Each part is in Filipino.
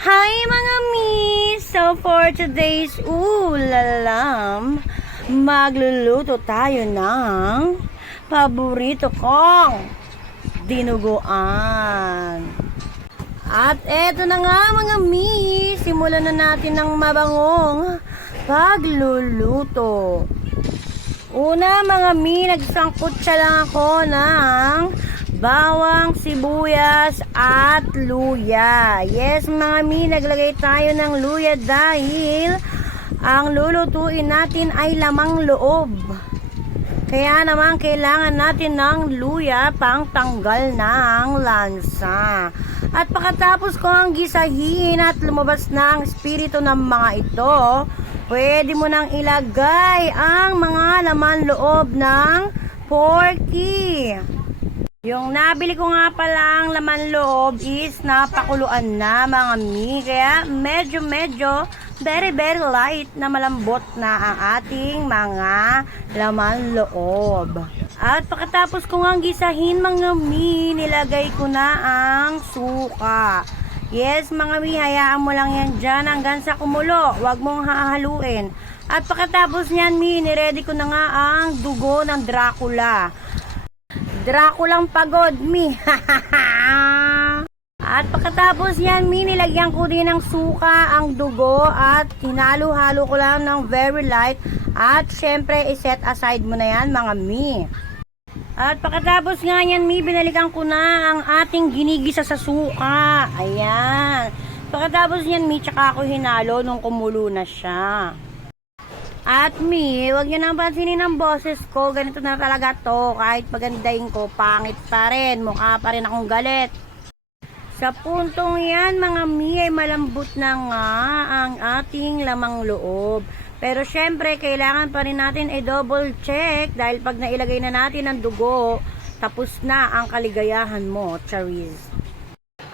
Hi mga miss! So for today's ulalam, magluluto tayo ng paborito kong dinuguan. At eto na nga mga miss, simulan na natin ng mabangong pagluluto. Una mga mi, nagsangkot siya lang ako ng bawang, sibuyas at luya. Yes mga mi, naglagay tayo ng luya dahil ang lulutuin natin ay lamang loob. Kaya naman kailangan natin ng luya pang tanggal ng lansa. At pagkatapos ko ang gisahin at lumabas na ang espiritu ng mga ito, pwede mo nang ilagay ang mga laman loob ng porky. Yung nabili ko nga pala ang laman loob is napakuluan na mga mi. Kaya medyo very light na malambot na ang ating mga laman loob. At pagkatapos ko nga gisahin mga mi, nilagay ko na ang suka. Yes mga mi, hayaan mo lang yan dyan hanggang sa kumulo. Huwag mong hahaluin. At pagkatapos niyan mi, niready ko na nga ang dugo ng Dracula. Draculang pagod mi. At pagkatapos yan mi, nilagyan ko din ng suka ang dugo at hinalo-halo ko lang ng very light. At syempre iset aside mo na yan mga mi. At pagkatapos nga yan mi, binalikan ko na ang ating ginigisa sa suka. Ayan. Pagkatapos yan mi, tsaka ako hinalo nung kumulo na siya. At mi, wag nyo nang pansinin ang boses ko. Ganito na talaga to. Kahit pagandahin ko, pangit pa rin. Mukha pa rin akong galit. Sa puntong yan mga mi, ay malambot na nga ang ating lamang loob. Pero syempre, kailangan pa rin natin i-double check dahil pag nailagay na natin ang dugo, tapos na ang kaligayahan mo, Charis.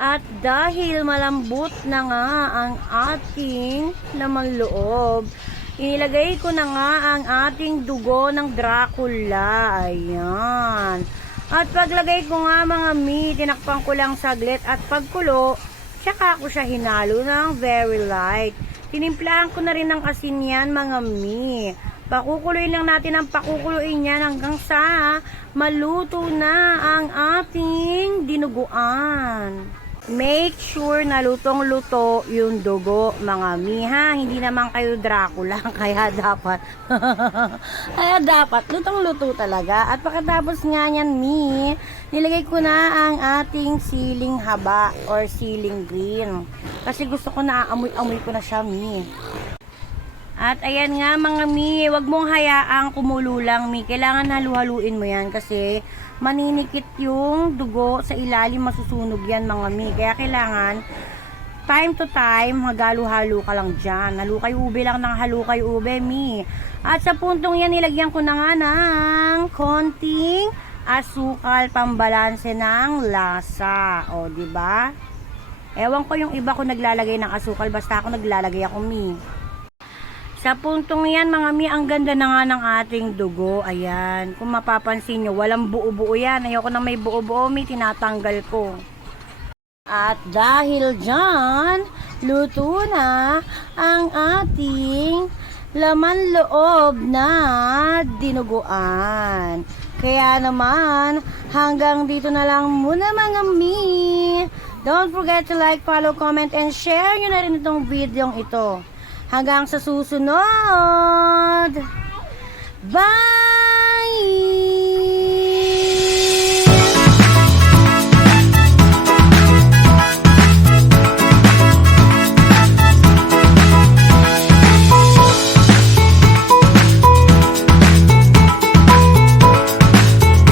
At dahil malambot na nga ang ating lamang loob, inilagay ko na nga ang ating dugo ng Dracula. Ayan. At paglagay ko nga mga mi, tinakpan ko lang saglit at pagkulo, tsaka ko siya hinalo ng very light. Tinimplahan ko na rin ng asin yan mga mi. Pakukuluin lang natin ang pakukuluin yan hanggang sa maluto na ang ating dinuguan. Make sure na lutong-luto yung dugo mga mi ha. Hindi naman kayo Dracula kaya dapat lutong-luto talaga. At pagkatapos nga yan mi, nilagay ko na ang ating siling haba or siling green. Kasi gusto ko na amoy-amoy ko na siya mi. At ayan nga mga mi, wag mong hayaang kumulo lang mi. Kailangan halu-haluin mo yan kasi maninikit yung dugo sa ilalim, masusunog yan mga mi. Kaya kailangan time to time maghalu-halo ka lang dyan. Halukay ube lang ng halukay ube mi. At sa puntong yan nilagyan ko na nga ng konting asukal pambalanse ng lasa. O di ba? Ewan ko yung iba ko naglalagay ng asukal, basta ako naglalagay ako mi. Sa puntong yan mga mi, ang ganda na nga ng ating dugo. Ayan, kung mapapansin nyo, walang buo-buo yan. Ayoko na may buo-buo mi, tinatanggal ko. At dahil dyan, luto na ang ating laman loob na dinuguan. Kaya naman, hanggang dito na lang muna mga mi. Don't forget to like, follow, comment, and share nyo na rin itong video ito. Hanggang sa susunod. Bye!